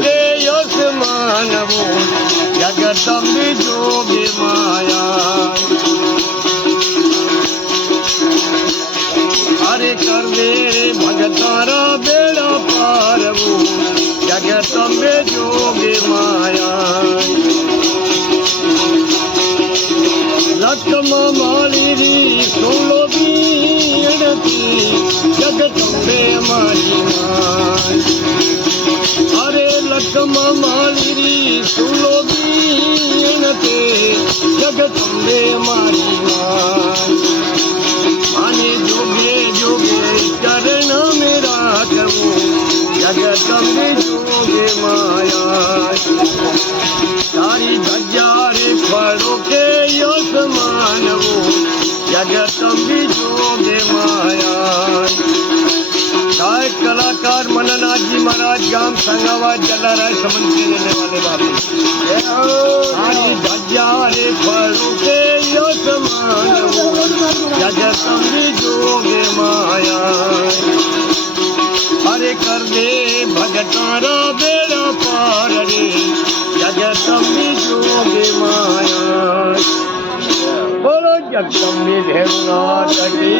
के आसमान वो जगदम्बे जोगे माया अरे कर दे भगतारा बेड़ा पार वो जगदम्बे जोगे माया लक्ष्मा माली री सोलो बीड़ती जगदम्बे मारी माय अरे लक्ष्मा माली री सोलो बीड़ते जगदम्बे मारी माय माने जोगे जोगे चरण मेरा करो जगदम्बे जोगे माया तारी गजारे फड़ो के आसमान वो जगदम्बे जोगे माया गायक कलाकार मननाथ जी महाराज गांव संगावाद जलाराय समन के रहने वाले बाबू तारी गजारे फड़ो के आसमान वो जगदम्बे जोगे माया अरे कर दे भगतारा बेड़ा पार रे जगदम्बे जोगे माया बोलो जगदम्बे भैरवनाथ की